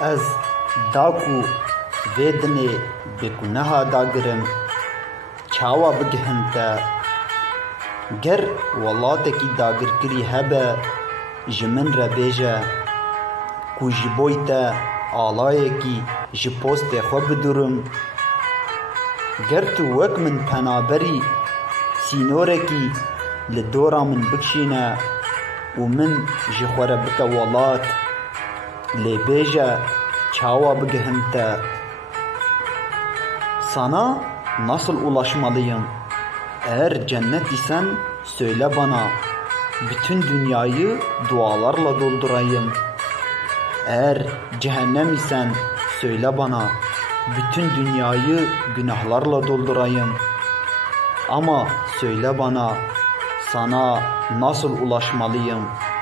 از داکو ودنه به گناه داگرم چاوا بگهنتا گر ولات کی داگر کری هبا جمن را بیجا کو جبویتا آلای کی جپوست خوب درم گر تو وک من پنابری سینور کی لدورا من بکشینا و من جخور بکا ولات lebeja çawa bgehinte sana nasıl ulaşmalıyım eğer cennet isen söyle bana bütün dünyayı dualarla doldurayım eğer cehennem isen söyle bana bütün dünyayı günahlarla doldurayım ama söyle bana sana nasıl ulaşmalıyım